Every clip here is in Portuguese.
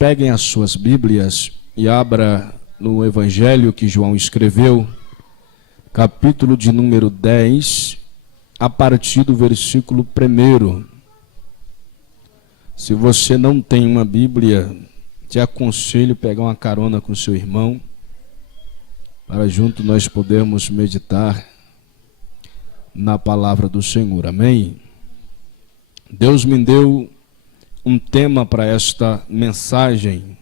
Peguem as suas Bíblias e abra no Evangelho que João escreveu, capítulo de número 10, a partir do versículo 1. Se você não tem uma Bíblia, te aconselho pegar uma carona com seu irmão, para junto nós podermos meditar na palavra do Senhor. Amém? Deus me deu um tema para esta mensagem,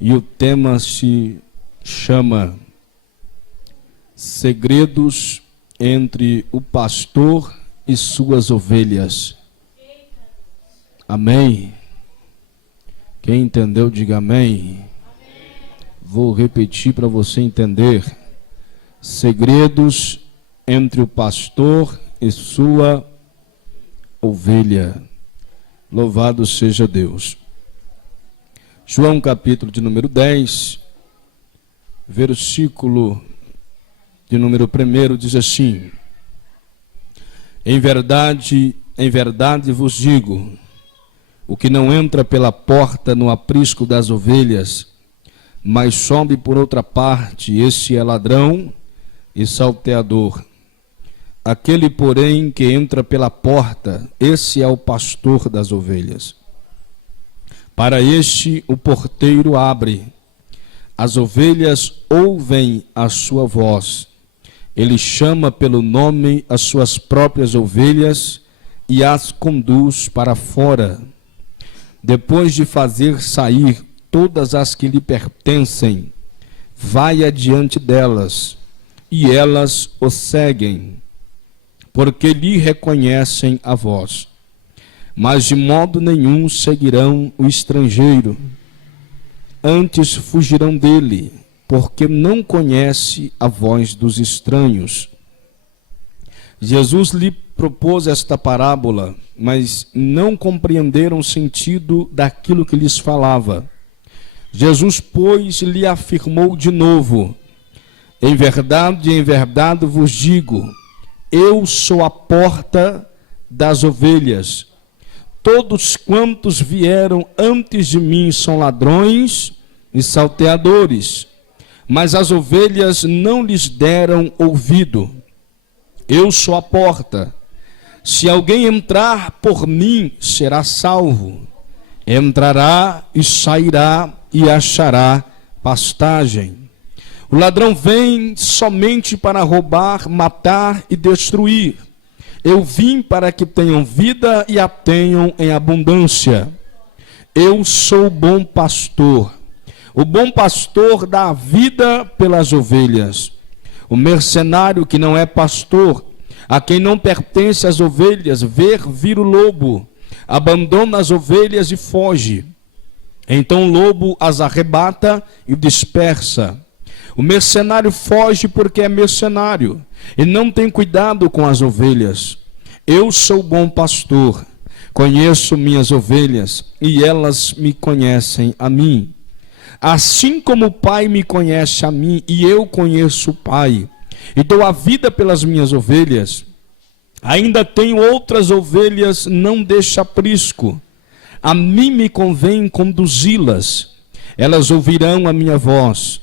e o tema se chama Segredos entre o pastor e suas ovelhas. Amém? Quem entendeu, diga amém. Vou repetir para você entender. Segredos entre o pastor e sua ovelha. Louvado seja Deus. João capítulo de número 10, versículo de número 1 diz assim: em verdade vos digo, o que não entra pela porta no aprisco das ovelhas, mas sobe por outra parte, esse é ladrão e salteador. Aquele, porém, que entra pela porta, esse é o pastor das ovelhas. Para este o porteiro abre, as ovelhas ouvem a sua voz. Ele chama pelo nome as suas próprias ovelhas e as conduz para fora. Depois de fazer sair todas as que lhe pertencem, vai adiante delas, e elas o seguem, porque lhe reconhecem a voz. Mas de modo nenhum seguirão o estrangeiro, antes fugirão dele, porque não conhece a voz dos estranhos. Jesus lhe propôs esta parábola, mas não compreenderam o sentido daquilo que lhes falava. Jesus, pois, lhe afirmou de novo: em verdade vos digo, eu sou a porta das ovelhas. Todos quantos vieram antes de mim são ladrões e salteadores, mas as ovelhas não lhes deram ouvido. Eu sou a porta. Se alguém entrar por mim, será salvo. Entrará e sairá e achará pastagem. O ladrão vem somente para roubar, matar e destruir. Eu vim para que tenham vida e a tenham em abundância. Eu sou o bom pastor. O bom pastor dá a vida pelas ovelhas. O mercenário que não é pastor, a quem não pertence as ovelhas, vê vir o lobo, abandona as ovelhas e foge. Então o lobo as arrebata e dispersa. O mercenário foge porque é mercenário e não tem cuidado com as ovelhas. Eu sou o bom pastor, conheço minhas ovelhas e elas me conhecem a mim. Assim como o Pai me conhece a mim e eu conheço o Pai, e dou a vida pelas minhas ovelhas. Ainda tenho outras ovelhas, não deste aprisco. A mim me convém conduzi-las. Elas ouvirão a minha voz.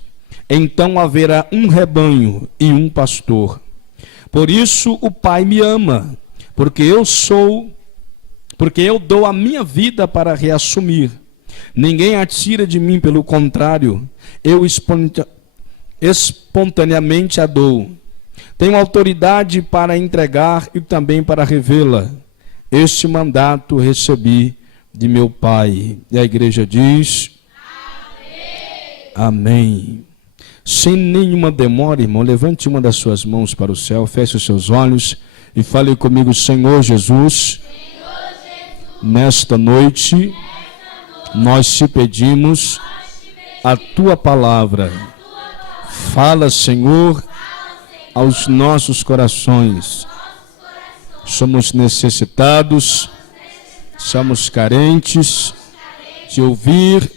Então haverá um rebanho e um pastor. Por isso o Pai me ama, porque eu dou a minha vida para reassumir. Ninguém a tira de mim, pelo contrário, eu espontaneamente a dou. Tenho autoridade para entregar e também para revê-la. Este mandato recebi de meu Pai. E a igreja diz: amém. Amém. Sem nenhuma demora, irmão, levante uma das suas mãos para o céu, feche os seus olhos e fale comigo: Senhor Jesus, nesta noite nós te pedimos a tua palavra. Fala, Senhor, aos nossos corações. Somos necessitados, somos carentes de ouvir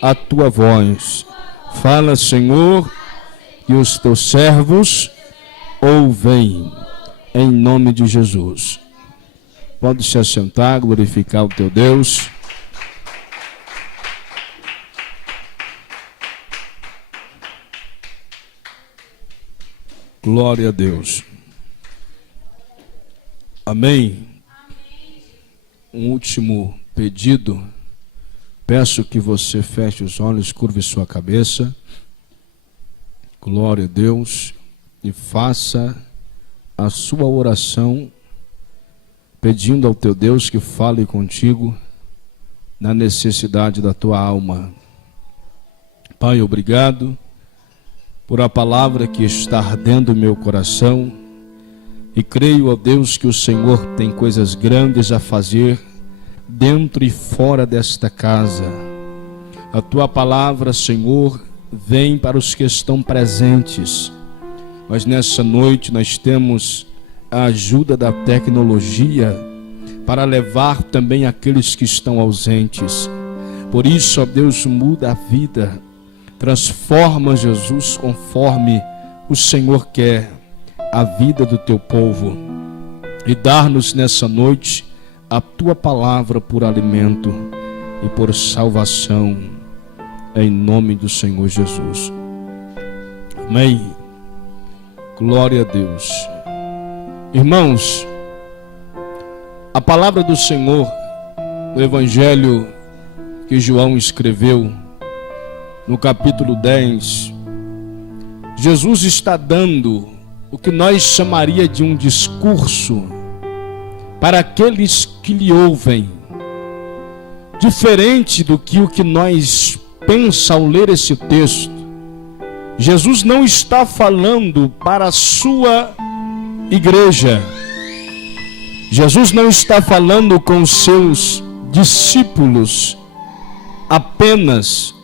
a tua voz. Fala, Senhor, e os teus servos ouvem, em nome de Jesus. Pode se assentar, glorificar o teu Deus. Glória a Deus. Amém. Um último pedido. Peço que você feche os olhos, curve sua cabeça. Glória a Deus. E faça a sua oração, pedindo ao teu Deus que fale contigo na necessidade da tua alma. Pai, obrigado por a palavra que está ardendo no meu coração, e creio, ó Deus, que o Senhor tem coisas grandes a fazer dentro e fora desta casa. A tua palavra, Senhor, vem para os que estão presentes, mas nessa noite nós temos a ajuda da tecnologia para levar também aqueles que estão ausentes. Por isso, ó Deus, muda a vida, transforma, Jesus, conforme o Senhor quer, a vida do teu povo, e dar-nos nessa noite a tua palavra por alimento e por salvação, em nome do Senhor Jesus. Amém. Glória a Deus. Irmãos, a palavra do Senhor no Evangelho que João escreveu, no capítulo 10, Jesus está dando o que nós chamaria de um discurso para aqueles que lhe ouvem, diferente do que o que nós pensamos ao ler esse texto. Jesus não está falando para a sua igreja. Jesus não está falando com os seus discípulos apenas.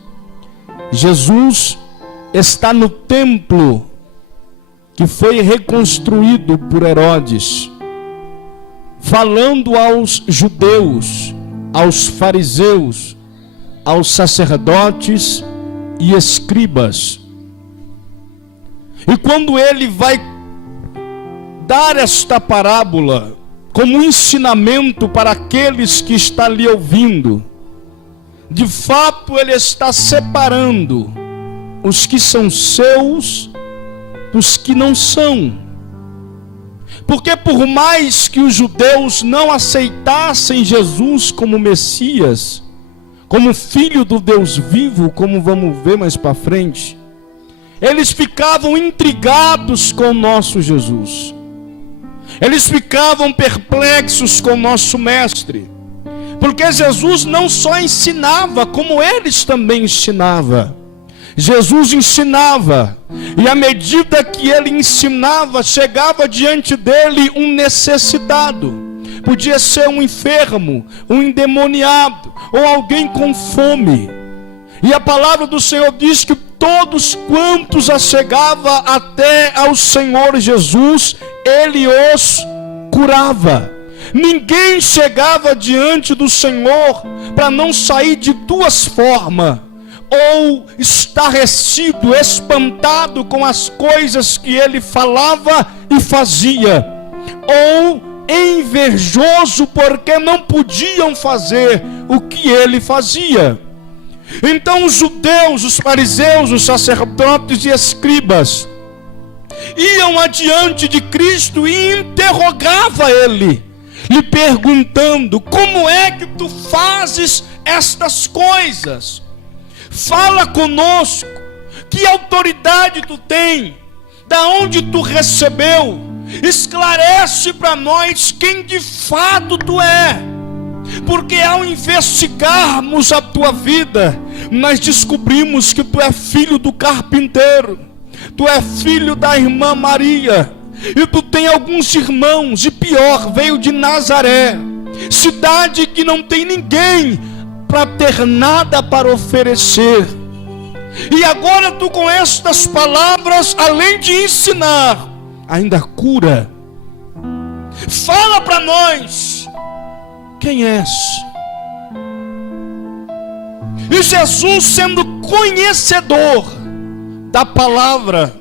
Jesus está no templo que foi reconstruído por Herodes, falando aos judeus, aos fariseus, aos sacerdotes e escribas. E quando ele vai dar esta parábola como ensinamento para aqueles que estão ali ouvindo, de fato ele está separando os que são seus dos que não são. Porque por mais que os judeus não aceitassem Jesus como Messias, como Filho do Deus vivo, como vamos ver mais para frente, eles ficavam intrigados com o nosso Jesus. Eles ficavam perplexos com o nosso Mestre, porque Jesus não só ensinava, como eles também ensinavam. Jesus ensinava, e à medida que ele ensinava, chegava diante dele um necessitado. Podia ser um enfermo, um endemoniado, ou alguém com fome. E a palavra do Senhor diz que todos quantos chegava até ao Senhor Jesus, ele os curava. Ninguém chegava diante do Senhor para não sair de duas formas: ou estarrecido, espantado com as coisas que ele falava e fazia, ou invejoso porque não podiam fazer o que ele fazia. Então os judeus, os fariseus, os sacerdotes e escribas iam adiante de Cristo e interrogava ele, lhe perguntando: como é que tu fazes estas coisas? Fala conosco, que autoridade tu tem, da onde tu recebeu, esclarece para nós quem de fato tu é. Porque ao investigarmos a tua vida, nós descobrimos que tu é filho do carpinteiro, tu é filho da irmã Maria, e tu tem alguns irmãos, e pior, veio de Nazaré, cidade que não tem ninguém para ter nada para oferecer. E agora tu, com estas palavras, além de ensinar, ainda cura. Fala para nós, quem és? E Jesus, sendo conhecedor da palavra,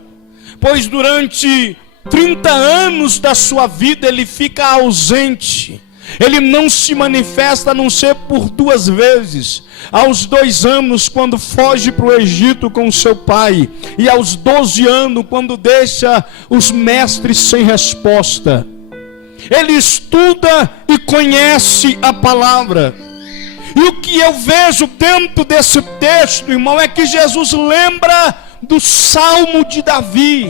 pois durante 30 anos da sua vida ele fica ausente, Ele não se manifesta a não ser por 2 vezes. Aos 2 anos, quando foge para o Egito com seu pai, e aos 12 anos, quando deixa os mestres sem resposta. Ele estuda e conhece a palavra. E o que eu vejo dentro desse texto, irmão, é que Jesus lembra do Salmo de Davi.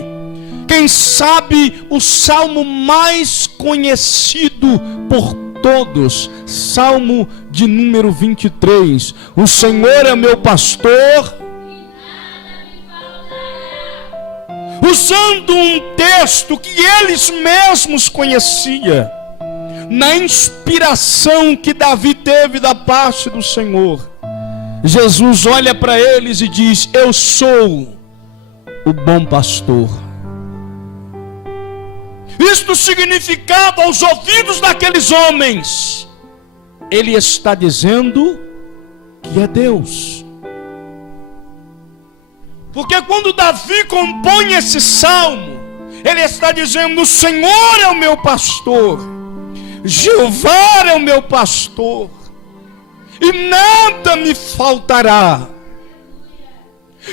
Quem sabe o salmo mais conhecido por todos, Salmo de número 23. O Senhor é meu pastor. Usando um texto que eles mesmos conheciam, na inspiração que Davi teve da parte do Senhor, Jesus olha para eles e diz: eu sou o bom pastor. Isto significava aos ouvidos daqueles homens, ele está dizendo que é Deus. Porque quando Davi compõe esse salmo, ele está dizendo: o Senhor é o meu pastor, Jeová é o meu pastor, e nada me faltará.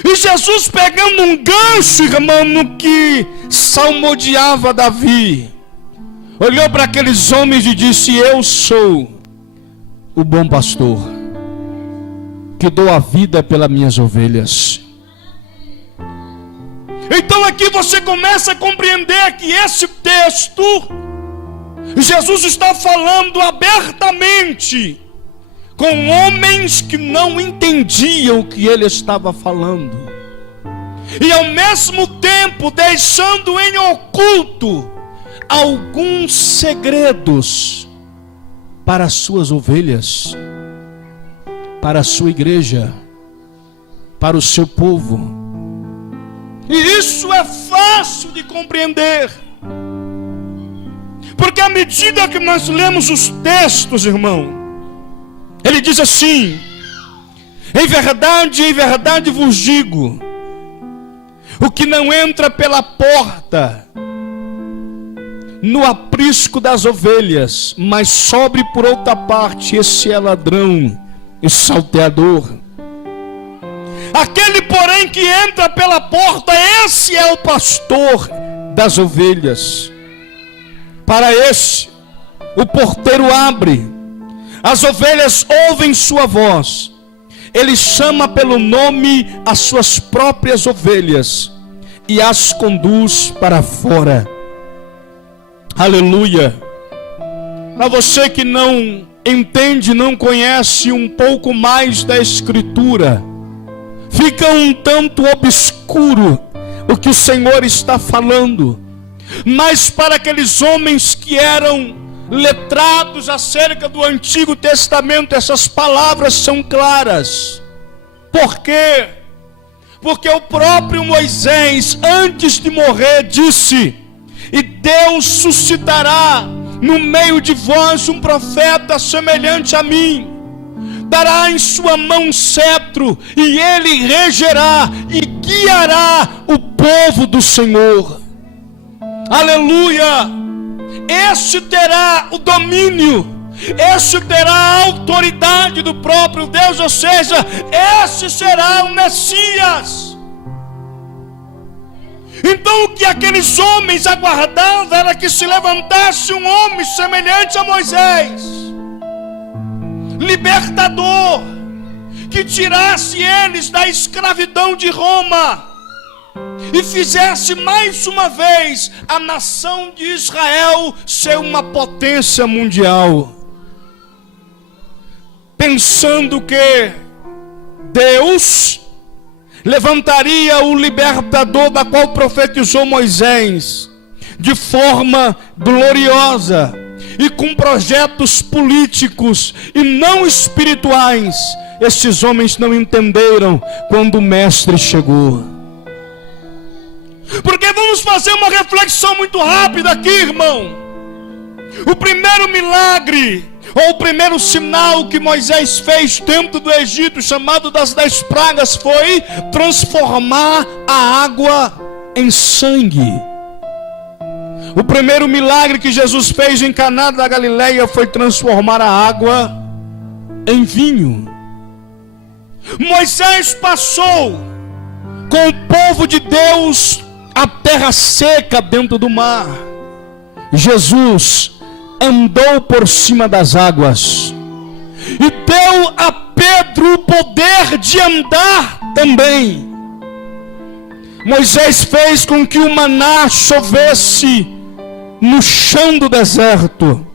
E Jesus, pegando um gancho, irmão, no que salmodiava Davi, olhou para aqueles homens e disse: eu sou o bom pastor, que dou a vida pelas minhas ovelhas. Então aqui você começa a compreender que esse texto, Jesus está falando abertamente com homens que não entendiam o que ele estava falando, e ao mesmo tempo deixando em oculto alguns segredos para as suas ovelhas, para a sua igreja, para o seu povo. E isso é fácil de compreender, porque à medida que nós lemos os textos, irmão, ele diz assim: em verdade vos digo, o que não entra pela porta no aprisco das ovelhas, mas sobe por outra parte, esse é ladrão e salteador. Aquele, porém, que entra pela porta, esse é o pastor das ovelhas. Para esse, o porteiro abre, as ovelhas ouvem sua voz, ele chama pelo nome as suas próprias ovelhas e as conduz para fora. Aleluia. Para você que não entende, não conhece um pouco mais da Escritura, fica um tanto obscuro o que o Senhor está falando. Mas para aqueles homens que eram letrados acerca do Antigo Testamento, essas palavras são claras. Por quê? Porque o próprio Moisés, antes de morrer, disse: e Deus suscitará no meio de vós um profeta semelhante a mim, dará em sua mão um cetro, e ele regerá e guiará o povo do Senhor. Aleluia! Este terá o domínio, este terá a autoridade do próprio Deus, ou seja, este será o Messias. Então o que aqueles homens aguardavam era que se levantasse um homem semelhante a Moisés, libertador, que tirasse eles da escravidão de Roma e fizesse mais uma vez a nação de Israel ser uma potência mundial, pensando que Deus levantaria o libertador da qual profetizou Moisés de forma gloriosa e com projetos políticos e não espirituais. Estes homens não entenderam quando o mestre chegou. Porque vamos fazer uma reflexão muito rápida aqui, irmão. O primeiro milagre, ou o primeiro sinal que Moisés fez dentro do Egito, chamado das 10 pragas, foi transformar a água em sangue. O primeiro milagre que Jesus fez em Caná da Galileia foi transformar a água em vinho. Moisés passou com o povo de Deus a terra seca dentro do mar. Jesus andou por cima das águas e deu a Pedro o poder de andar também. Moisés fez com que o maná chovesse no chão do deserto.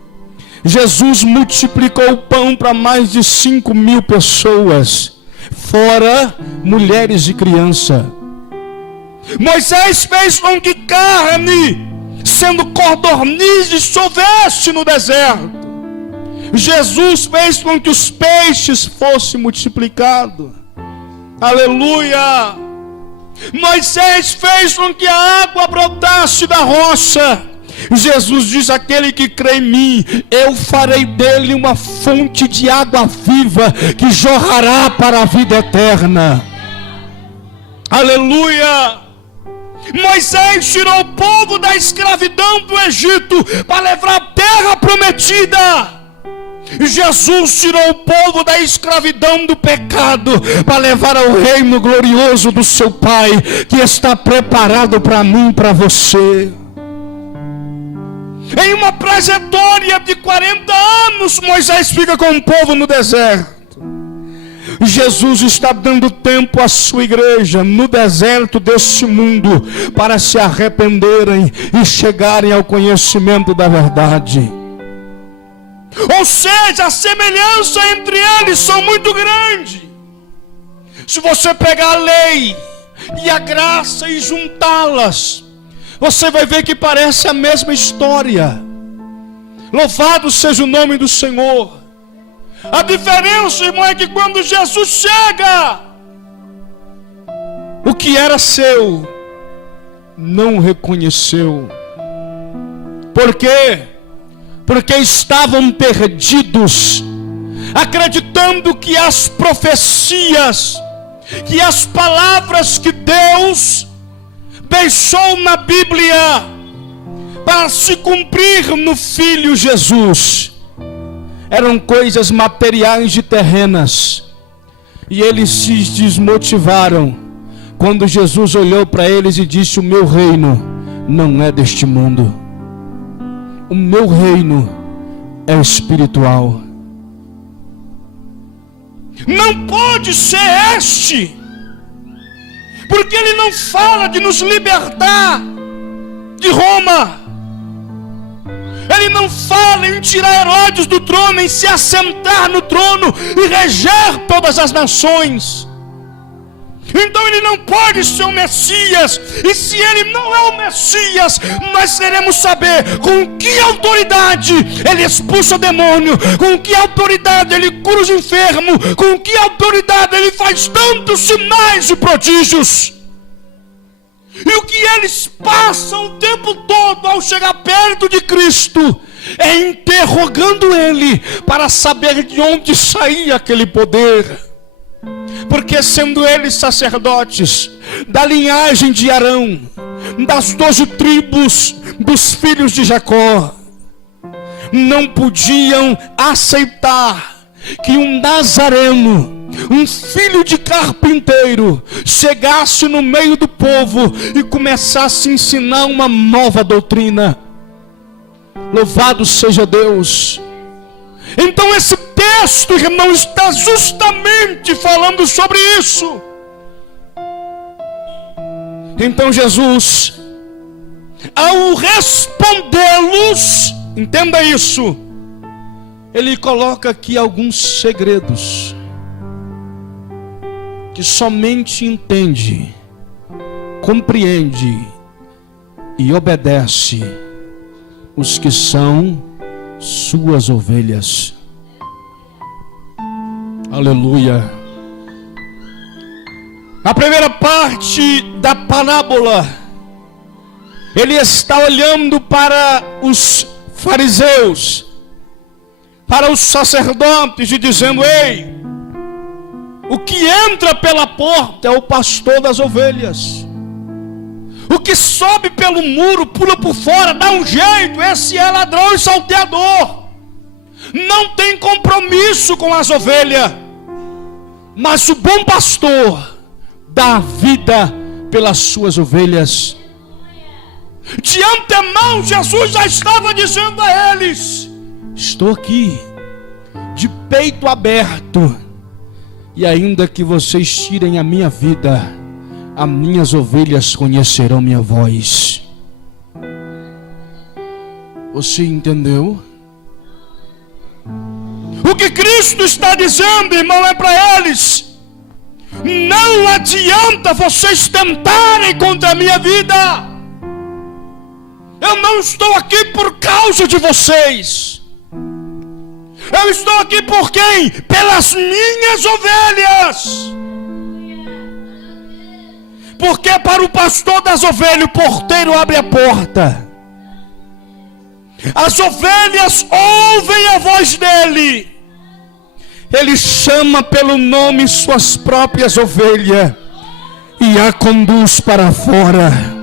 Jesus multiplicou o pão para mais de 5.000 pessoas, fora mulheres e crianças. Moisés fez com que carne, sendo codornizes, chovesse no deserto. Jesus fez com que os peixes fossem multiplicados. Aleluia! Moisés fez com que a água brotasse da rocha. Jesus diz: aquele que crê em mim, eu farei dele uma fonte de água viva que jorrará para a vida eterna. Aleluia! Moisés tirou o povo da escravidão do Egito para levar a terra prometida. Jesus tirou o povo da escravidão do pecado para levar ao reino glorioso do seu Pai, que está preparado para mim e para você. Em uma trajetória de 40 anos, Moisés fica com o povo no deserto. Jesus está dando tempo à sua igreja no deserto deste mundo para se arrependerem e chegarem ao conhecimento da verdade. Ou seja, a semelhança entre eles são muito grande. Se você pegar a lei e a graça e juntá-las, você vai ver que parece a mesma história. Louvado seja o nome do Senhor. A diferença, irmão, é que quando Jesus chega, o que era seu não reconheceu. Por quê? Porque estavam perdidos, acreditando que as profecias, que as palavras que Deus deixou na Bíblia para se cumprir no Filho Jesus, eram coisas materiais e terrenas. E eles se desmotivaram quando Jesus olhou para eles e disse: o meu reino não é deste mundo. O meu reino é espiritual. Não pode ser este, porque ele não fala de nos libertar de Roma. Ele não fala em tirar Herodes do trono, em se assentar no trono e reger todas as nações. Então ele não pode ser o Messias. E se ele não é o Messias, nós queremos saber com que autoridade ele expulsa o demônio, com que autoridade ele cura os enfermos, com que autoridade ele faz tantos sinais e prodígios. E o que eles passam o tempo todo ao chegar perto de Cristo é interrogando ele para saber de onde saía aquele poder. Porque sendo eles sacerdotes da linhagem de Arão, das 12 tribos dos filhos de Jacó, não podiam aceitar que um nazareno, um filho de carpinteiro, chegasse no meio do povo e começasse a ensinar uma nova doutrina. Louvado seja Deus. Então esse texto, irmão, está justamente falando sobre isso. Então Jesus, ao respondê-los, entenda isso, ele coloca aqui alguns segredos que somente entende, compreende e obedece os que são suas ovelhas. Aleluia. A primeira parte da parábola, ele está olhando para os fariseus, para os sacerdotes e dizendo: ei, o que entra pela porta é o pastor das ovelhas. O que sobe pelo muro, pula por fora, dá um jeito, esse é ladrão e salteador. Não tem compromisso com as ovelhas. Mas o bom pastor dá a vida pelas suas ovelhas. De antemão, Jesus já estava dizendo a eles: estou aqui, de peito aberto, e ainda que vocês tirem a minha vida, as minhas ovelhas conhecerão minha voz. Você entendeu? O que Cristo está dizendo, irmão, é para eles: não adianta vocês tentarem contra a minha vida. Eu não estou aqui por causa de vocês. Eu estou aqui por quem? Pelas minhas ovelhas. Porque para o pastor das ovelhas, o porteiro abre a porta. As ovelhas ouvem a voz dele. Ele chama pelo nome suas próprias ovelhas e a conduz para fora.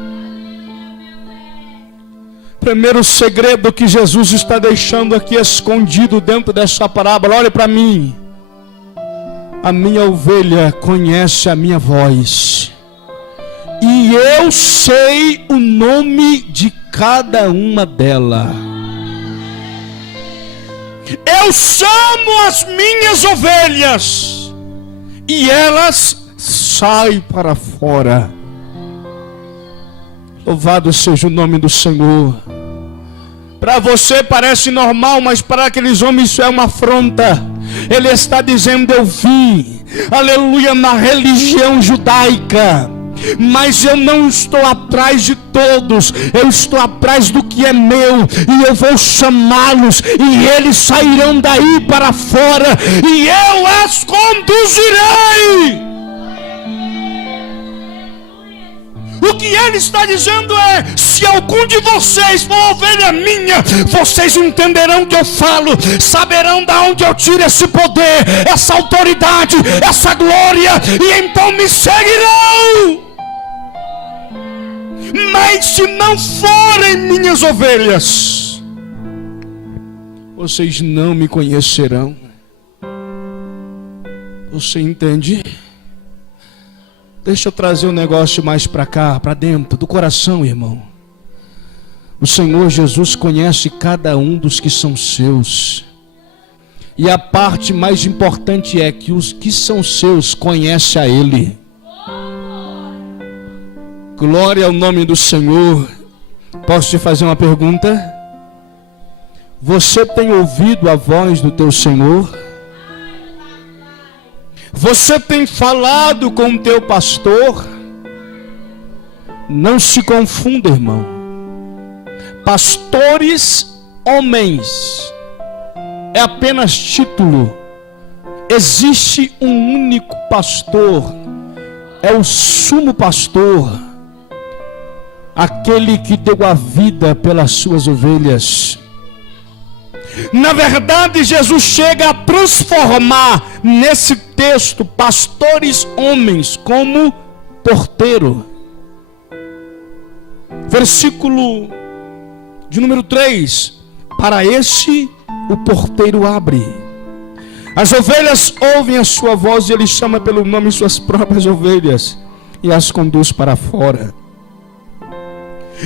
Primeiro segredo que Jesus está deixando aqui escondido dentro dessa parábola: olhe para mim. A minha ovelha conhece a minha voz, e eu sei o nome de cada uma delas. Eu chamo as minhas ovelhas e elas saem para fora. Louvado seja o nome do Senhor. Para você parece normal, mas para aqueles homens isso é uma afronta. Ele está dizendo: eu vim, aleluia, na religião judaica, mas eu não estou atrás de todos, eu estou atrás do que é meu, e eu vou chamá-los, e eles sairão daí para fora, e eu as conduzirei. O que ele está dizendo é: se algum de vocês for ovelha minha, vocês entenderão o que eu falo, saberão de onde eu tiro esse poder, essa autoridade, essa glória, e então me seguirão. Mas se não forem minhas ovelhas, vocês não me conhecerão. Você entende? Deixa eu trazer um negócio mais para cá, para dentro do coração, irmão. O Senhor Jesus conhece cada um dos que são seus. E a parte mais importante é que os que são seus conhecem a Ele. Glória ao nome do Senhor. Posso te fazer uma pergunta? Você tem ouvido a voz do teu Senhor? Você tem falado com o teu pastor? Não se confunda, irmão. Pastores, homens, é apenas título. Existe um único pastor, é o sumo pastor, aquele que deu a vida pelas suas ovelhas. Na verdade, Jesus chega a transformar nesse texto pastores homens como porteiro. Versículo de número 3: para esse o porteiro abre. As ovelhas ouvem a sua voz e ele chama pelo nome suas próprias ovelhas e as conduz para fora.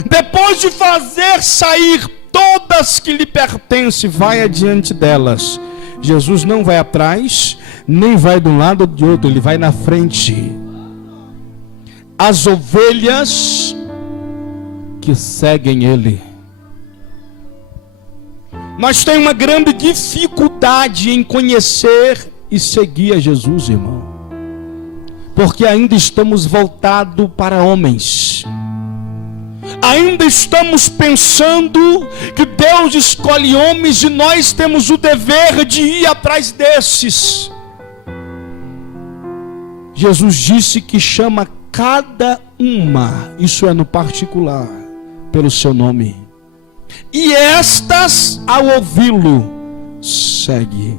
Depois de fazer sair todas que lhe pertencem, vai adiante delas. Jesus não vai atrás, nem vai de um lado ou de outro, ele vai na frente. As ovelhas que seguem ele. Nós temos uma grande dificuldade em conhecer e seguir a Jesus, irmão, porque ainda estamos voltados para homens. Ainda estamos pensando que Deus escolhe homens e nós temos o dever de ir atrás desses. Jesus disse que chama cada uma, isso é no particular, pelo seu nome. E estas, ao ouvi-lo, segue.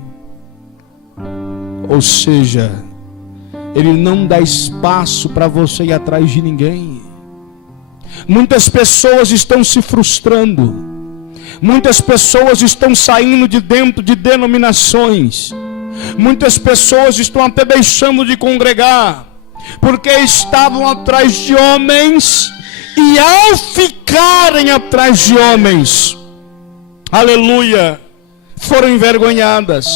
Ou seja, ele não dá espaço para você ir atrás de ninguém. Muitas pessoas estão se frustrando. Muitas pessoas estão saindo de dentro de denominações. Muitas pessoas estão até deixando de congregar, porque estavam atrás de homens, e ao ficarem atrás de homens, aleluia, foram envergonhadas,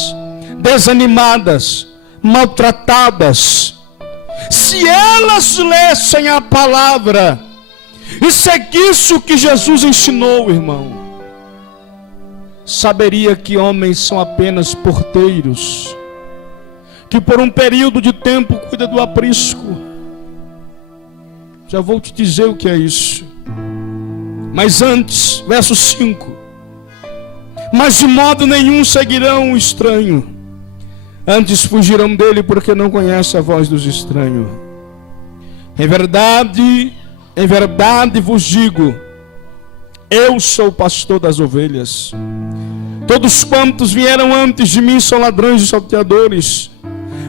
desanimadas, maltratadas. Se elas lessem a palavra e seguissem o que Jesus ensinou, irmão, saberia que homens são apenas porteiros, que por um período de tempo cuida do aprisco. Já vou te dizer o que é isso. Mas antes, verso 5: mas de modo nenhum seguirão o estranho, antes fugirão dele, porque não conhecem a voz dos estranhos. Em verdade vos digo, eu sou o pastor das ovelhas. Todos quantos vieram antes de mim são ladrões e salteadores,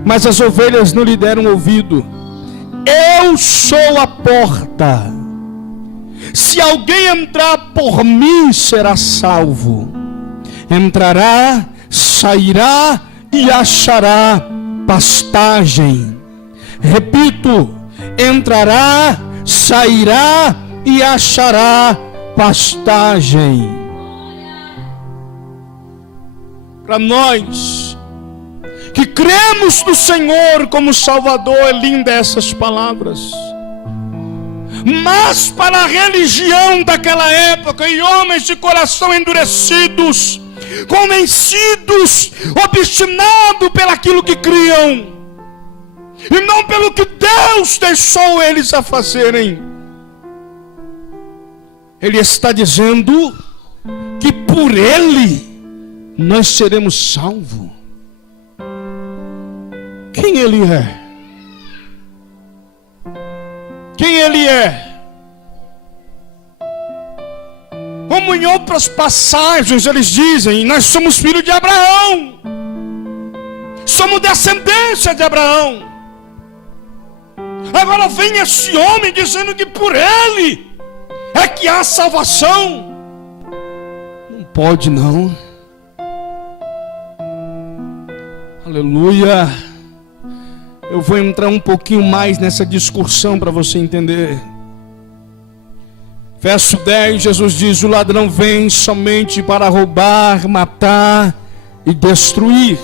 mas as ovelhas não lhe deram ouvido. Eu sou a porta. Se alguém entrar por mim, será salvo. Entrará, sairá e achará pastagem. Repito, entrará, sairá e achará pastagem. Para nós que cremos no Senhor como Salvador, é linda essas palavras. Mas para a religião daquela época, e homens de coração endurecidos, convencidos, obstinados pelaquilo que criam, e não pelo que Deus deixou eles a fazerem, Ele está dizendo que por Ele nós seremos salvos. Quem Ele é? Quem Ele é? Como em outras passagens eles dizem, nós somos filhos de Abraão, somos descendência de Abraão. Agora vem esse homem dizendo que por Ele é que há salvação. Não pode não. Aleluia. Eu vou entrar um pouquinho mais nessa discussão para você entender. Verso 10, Jesus diz: o ladrão vem somente para roubar, matar e destruir.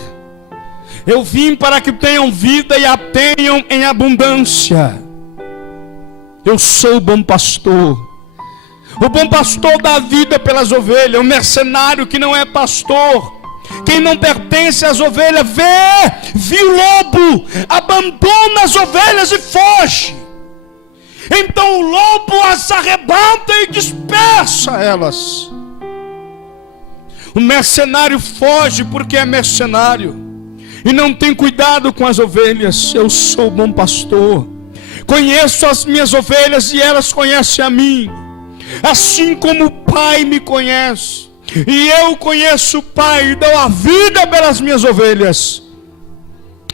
Eu vim para que tenham vida e a tenham em abundância. Eu sou o bom pastor. O bom pastor dá vida pelas ovelhas. O mercenário que não é pastor, quem não pertence às ovelhas, viu o lobo, abandona as ovelhas e foge. Então o lobo as arrebata e dispersa elas. O mercenário foge porque é mercenário e não tem cuidado com as ovelhas. Eu sou o bom pastor, conheço as minhas ovelhas e elas conhecem a mim, assim como o Pai me conhece, e eu conheço o Pai e dou a vida pelas minhas ovelhas.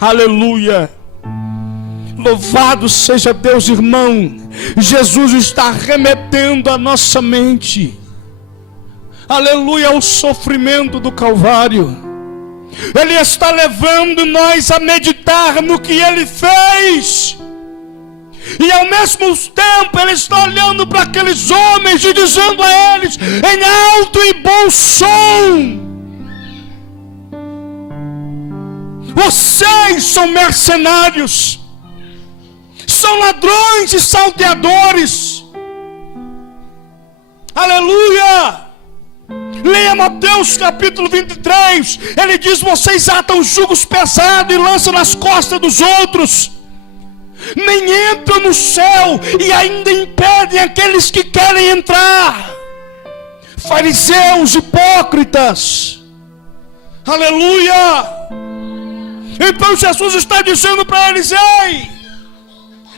Aleluia. Louvado seja Deus, irmão. Jesus está remetendo a nossa mente, aleluia, ao sofrimento do Calvário. Ele está levando nós a meditar no que Ele fez, e ao mesmo tempo Ele está olhando para aqueles homens e dizendo a eles em alto e bom som: vocês são mercenários, são ladrões e salteadores. Aleluia. Leia Mateus capítulo 23. Ele diz: vocês atam jugos pesados e lançam nas costas dos outros, nem entram no céu e ainda impedem aqueles que querem entrar. Fariseus hipócritas. Aleluia. Então Jesus está dizendo para eles: ei,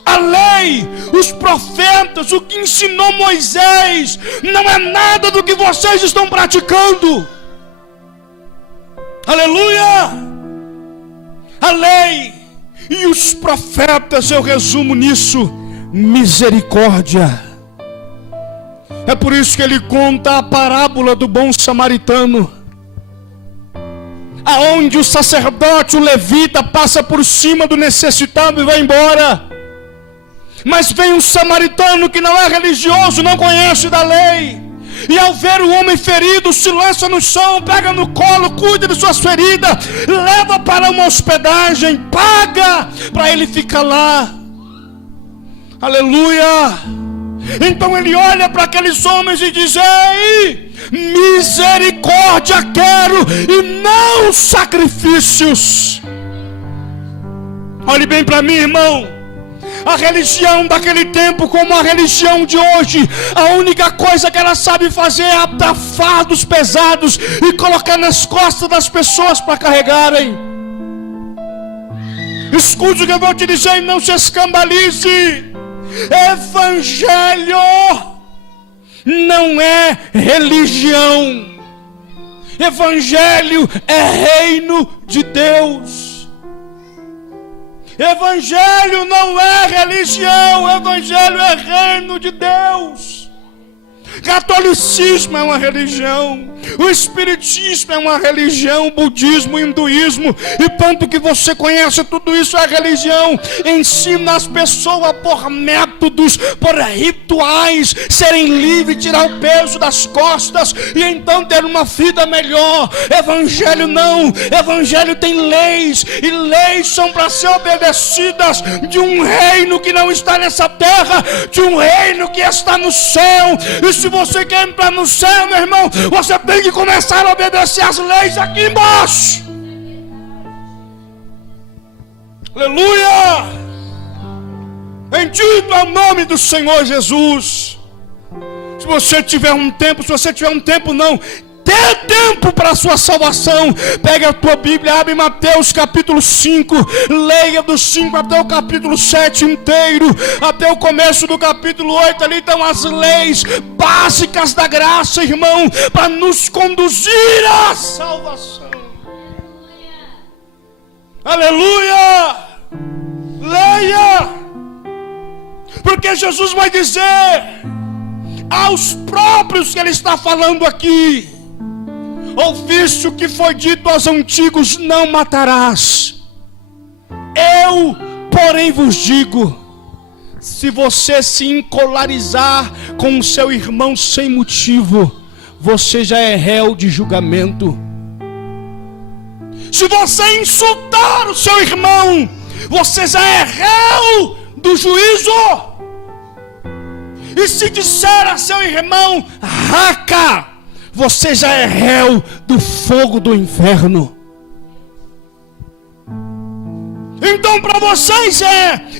a lei, os profetas, o que ensinou Moisés, não é nada do que vocês estão praticando. Aleluia. A lei e os profetas, eu resumo nisso: misericórdia. É por isso que ele conta a parábola do bom samaritano, aonde o sacerdote, o levita, passa por cima do necessitado e vai embora. Mas vem um samaritano que não é religioso, não conhece da lei, e ao ver o homem ferido, se lança no chão, pega no colo, cuida de suas feridas, leva para uma hospedagem, paga para ele ficar lá. Aleluia! Então ele olha para aqueles homens e diz: ei, misericórdia quero e não sacrifícios. Olhe bem para mim, irmão. A religião daquele tempo, como a religião de hoje, a única coisa que ela sabe fazer é atar fardos pesados e colocar nas costas das pessoas para carregarem. Escute o que eu vou te dizer e não se escandalize. Evangelho não é religião. Evangelho é reino de Deus. Evangelho não é religião, evangelho é reino de Deus. Catolicismo é uma religião, o espiritismo é uma religião, o budismo, o hinduísmo, e tanto que você conhece tudo isso é religião. Ensina as pessoas por métodos, por rituais, serem livres, tirar o peso das costas e então ter uma vida melhor. Evangelho não, evangelho tem leis, e leis são para ser obedecidas, de um reino que não está nessa terra, de um reino que está no céu. E se você quer entrar no céu, meu irmão, você tem que começar a obedecer as leis aqui embaixo. Aleluia! Bendito é o nome do Senhor Jesus. Se você tiver um tempo, não, dê tempo para a sua salvação. Pega a tua Bíblia, abre Mateus capítulo 5, leia do 5 até o capítulo 7 inteiro, até o começo do capítulo 8, ali estão as leis básicas da graça, irmão, para nos conduzir à salvação. Aleluia! Leia! Porque Jesus vai dizer aos próprios que ele está falando aqui: ouviste o que foi dito aos antigos, não matarás. Eu, porém, vos digo: se você se encolarizar com o seu irmão sem motivo, você já é réu de julgamento. Se você insultar o seu irmão, você já é réu do juízo. E se disser a seu irmão, raca, você já é réu do fogo do inferno. Então para vocês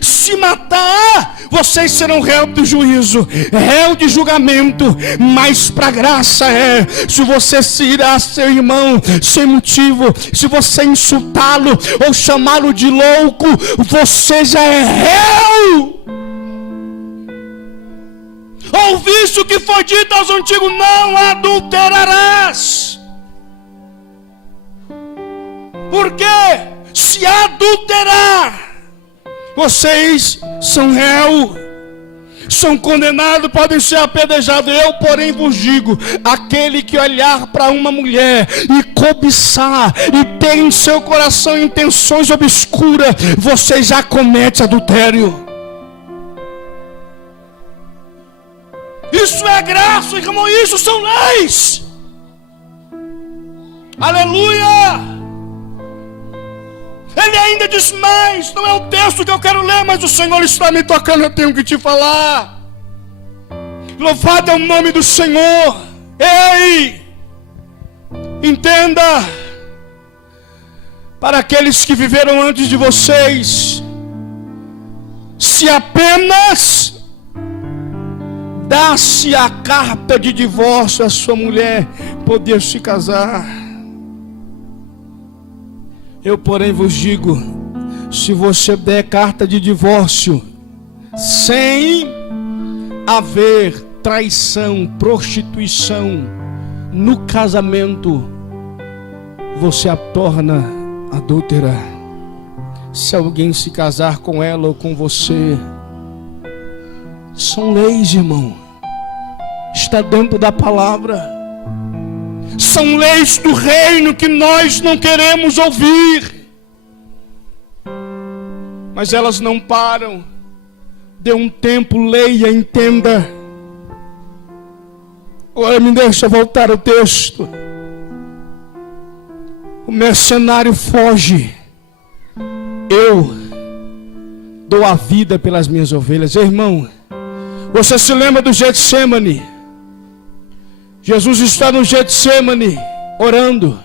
se matar, vocês serão réu do juízo, réu de julgamento. Mas para a graça se você se irá a seu irmão sem motivo, se você insultá-lo ou chamá-lo de louco, você já é réu. Ouviste o que foi dito aos antigos, não adulterarás. Porque se adulterar, vocês são réu, são condenados, podem ser apedrejados. Eu, porém, vos digo: aquele que olhar para uma mulher e cobiçar e ter em seu coração intenções obscuras, você já comete adultério. Isso é graça, irmão, isso são leis. Aleluia! Ele ainda diz mais, não é o texto que eu quero ler, mas o Senhor está me tocando, eu tenho que te falar. Louvado é o nome do Senhor. Ei, entenda, para aqueles que viveram antes de vocês, se apenas dá-se a carta de divórcio à sua mulher poder se casar. Eu, porém, vos digo: se você der carta de divórcio sem haver traição, prostituição no casamento, você a torna adúltera. Se alguém se casar com ela ou com você, são leis, irmão. está dentro da palavra. São leis do reino que nós não queremos ouvir, mas elas não param. Dê um tempo, leia, entenda. Agora me deixa voltar ao texto. O mercenário foge. Eu dou a vida pelas minhas ovelhas. Irmão, você se lembra do Getsemane? Jesus está no Getsemane orando.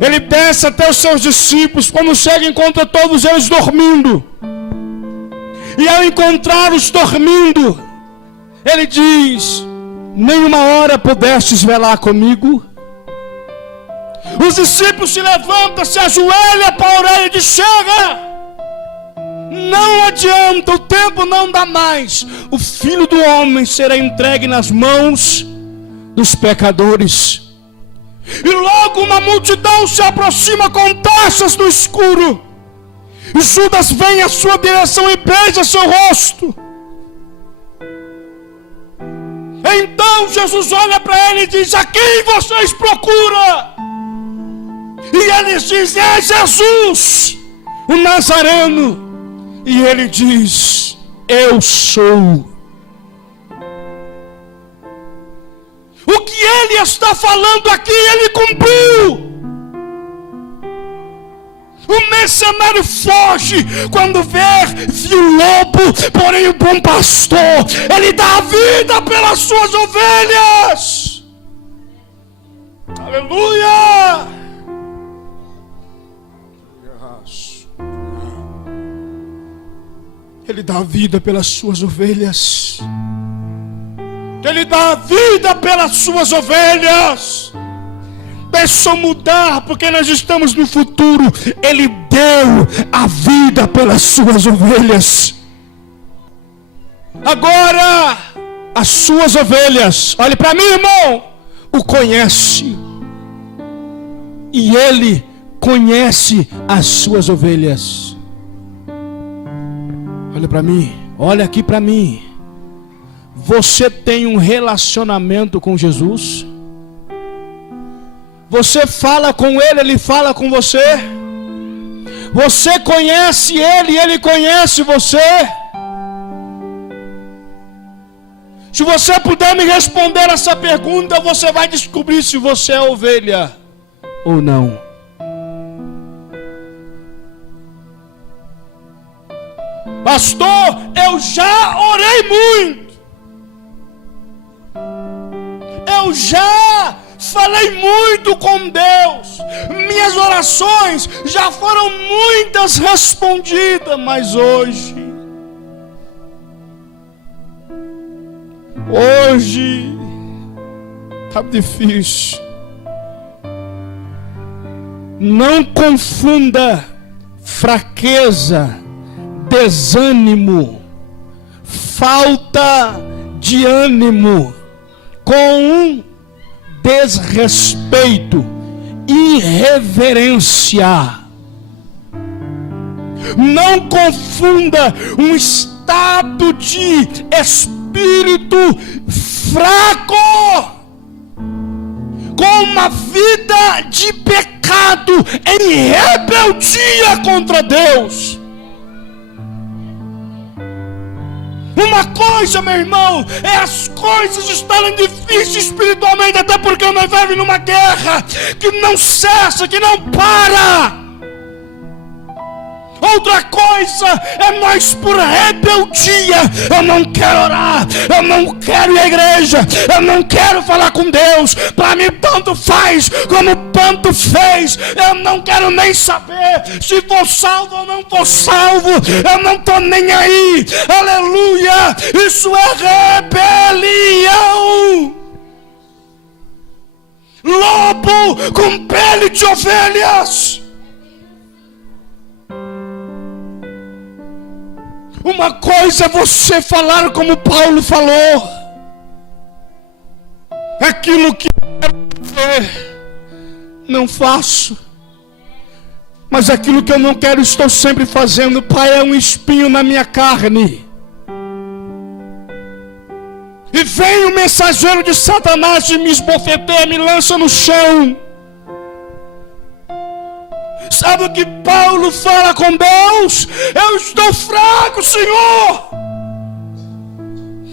Ele desce até os seus discípulos. Quando chega, encontra todos eles dormindo. E ao encontrá-los dormindo, ele diz: nenhuma hora pudestes velar comigo? Os discípulos se levantam, se ajoelham para orar e diz: chega! Não adianta, o tempo não dá mais. O Filho do Homem será entregue nas mãos dos pecadores. E logo uma multidão se aproxima com taças do escuro. E Judas vem à sua direção e beija seu rosto. Então Jesus olha para ele e diz: a quem vocês procuram? E eles dizem: é Jesus, o Nazareno. E ele diz: eu sou. O que ele está falando aqui, ele cumpriu. O mercenário foge quando viu o lobo, porém o bom pastor, ele dá a vida pelas suas ovelhas. Aleluia! Ele dá a vida pelas suas ovelhas. Ele dá a vida pelas suas ovelhas. Deixa eu mudar, porque nós estamos no futuro. Ele deu a vida pelas suas ovelhas. Agora, as suas ovelhas, olhe para mim, irmão, o conhece. E ele conhece as suas ovelhas. Olha para mim, olha aqui para mim. Você tem um relacionamento com Jesus? Você fala com Ele, Ele fala com você? Você conhece Ele, Ele conhece você? Se você puder me responder essa pergunta, você vai descobrir se você é ovelha ou não. Pastor, eu já orei muito. Eu já falei muito com Deus. Minhas orações já foram muitas respondidas, mas hoje está difícil. Não confunda fraqueza, desânimo, falta de ânimo com desrespeito, irreverência. Não confunda um estado de espírito fraco com uma vida de pecado em rebeldia contra Deus. Uma coisa, meu irmão, é as coisas estarem difíceis espiritualmente, até porque nós vivemos numa guerra que não cessa, que não para. Outra coisa é nós por rebeldia. Eu não quero orar, eu não quero ir à igreja, eu não quero falar com Deus. Para mim tanto faz como tanto fez. Eu não quero nem saber se for salvo ou não for salvo. Eu não estou nem aí. Aleluia! Isso é rebelião. Lobo com pele de ovelhas. Uma coisa é você falar como Paulo falou. Aquilo que eu quero fazer, não faço. Mas aquilo que eu não quero, estou sempre fazendo. Pai, é um espinho na minha carne. E vem o mensageiro de Satanás e me esbofeteia, me lança no chão. Sabe o que Paulo fala com Deus? Eu estou fraco, Senhor.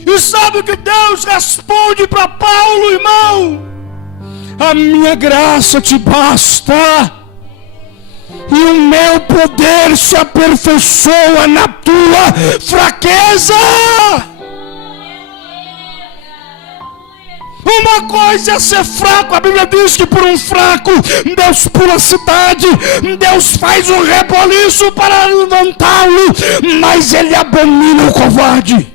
E sabe o que Deus responde para Paulo, irmão? A minha graça te basta, e o meu poder se aperfeiçoa na tua fraqueza. Uma coisa é ser fraco. A Bíblia diz que por um fraco Deus pula a cidade, Deus faz um reboliço para levantá-lo, mas Ele abomina o covarde.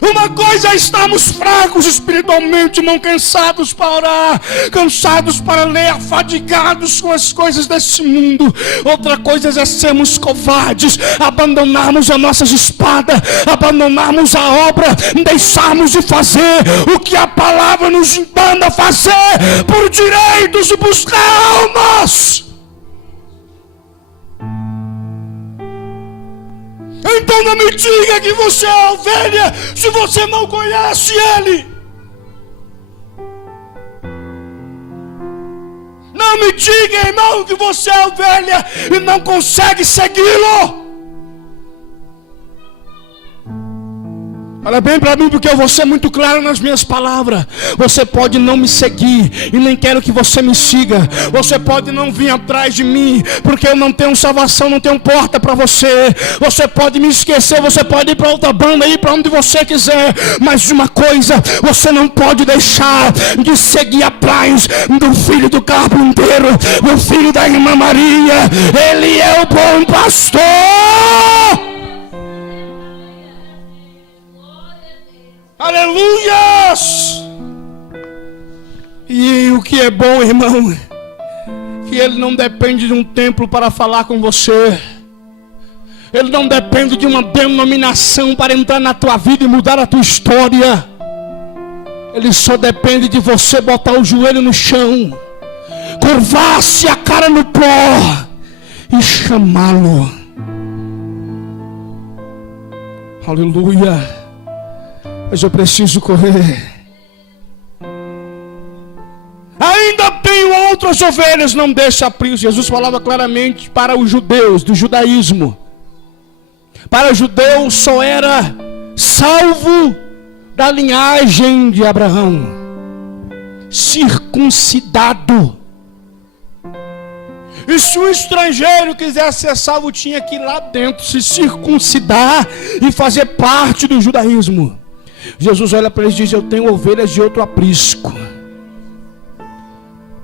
Uma coisa é estarmos fracos espiritualmente, irmão, cansados para orar, cansados para ler, afadigados com as coisas desse mundo. Outra coisa é sermos covardes, abandonarmos as nossas espadas, abandonarmos a obra, deixarmos de fazer o que a palavra nos manda fazer por direitos e buscar almas. Então não me diga que você é ovelha se você não conhece Ele. Não me diga, irmão, que você é ovelha e não consegue segui-lo. Olha bem para mim, porque eu vou ser muito claro nas minhas palavras. Você pode não me seguir, e nem quero que você me siga. Você pode não vir atrás de mim, porque eu não tenho salvação, não tenho porta para você. Você pode me esquecer, você pode ir para outra banda, ir para onde você quiser. Mas de uma coisa, você não pode deixar de seguir atrás do filho do carpinteiro, do filho da irmã Maria. Ele é o bom pastor. Aleluias! E o que é bom, irmão, que Ele não depende de um templo para falar com você. Ele não depende de uma denominação para entrar na tua vida e mudar a tua história. Ele só depende de você botar o joelho no chão, curvar-se a cara no pó e chamá-lo. Aleluia! Mas eu preciso correr. Ainda tenho outras ovelhas, não deixa aprio. Jesus falava claramente para os judeus, do judaísmo. Para os judeus só era salvo da linhagem de Abraão, circuncidado. E se o estrangeiro quisesse ser salvo, tinha que ir lá dentro, se circuncidar e fazer parte do judaísmo. Jesus olha para eles e diz: eu tenho ovelhas de outro aprisco.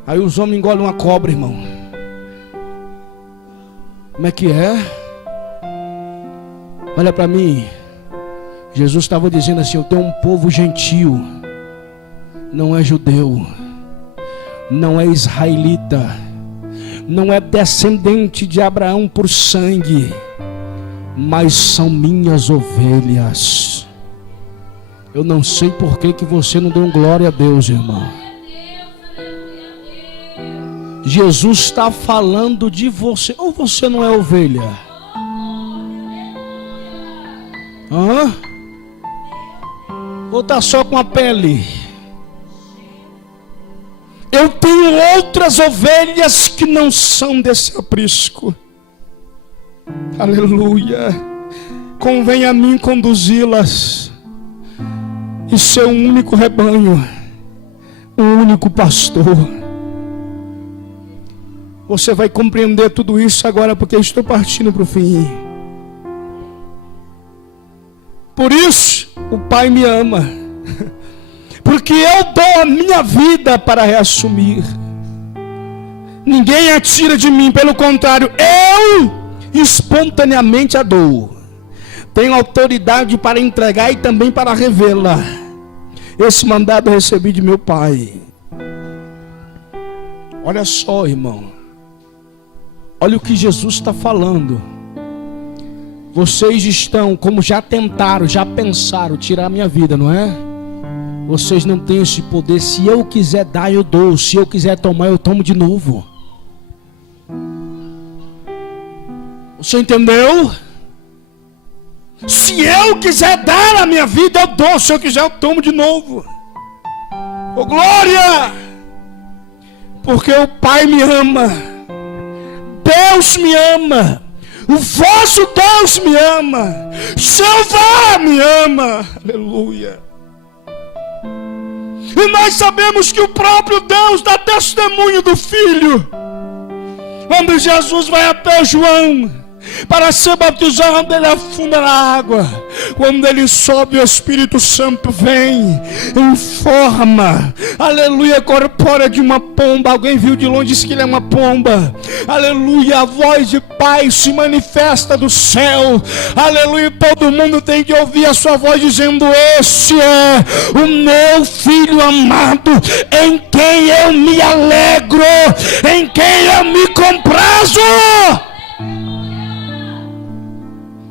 Aí os homens engolem uma cobra, irmão. Como é que é? Olha para mim. Jesus estava dizendo assim: eu tenho um povo gentil, não é judeu, não é israelita, não é descendente de Abraão por sangue, mas são minhas ovelhas. Eu não sei por que você não deu glória a Deus, irmão. Jesus está falando de você. Ou você não é ovelha? Hã? Ou está só com a pele? Eu tenho outras ovelhas que não são desse aprisco. Aleluia. Convém a mim conduzi-las e ser um único rebanho, um único pastor. Você vai compreender tudo isso agora, porque eu estou partindo para o fim. Por isso o Pai me ama, porque eu dou a minha vida para reassumir. Ninguém a tira de mim, pelo contrário, eu espontaneamente a dou. Tenho autoridade para entregar e também para revê-la. Esse mandado eu recebi de meu Pai. Olha só, irmão. Olha o que Jesus está falando. Vocês estão, como já tentaram, já pensaram, tirar a minha vida, não é? Vocês não têm esse poder. Se eu quiser dar, eu dou. Se eu quiser tomar, eu tomo de novo. Você entendeu? Se eu quiser dar a minha vida, eu dou. Se eu quiser, eu tomo de novo. Oh, glória! Porque o Pai me ama. Deus me ama. O vosso Deus me ama. Jeová me ama. Aleluia. E nós sabemos que o próprio Deus dá testemunho do Filho. Quando Jesus vai até João para ser batizado, ele afunda na água. Quando ele sobe, o Espírito Santo vem em forma, aleluia, corpórea de uma pomba. Alguém viu de longe, disse que ele é uma pomba. Aleluia, a voz de Pai se manifesta do céu. Aleluia, todo mundo tem que ouvir a sua voz dizendo: esse é o meu Filho amado, em quem eu me alegro, em quem eu me comprazo.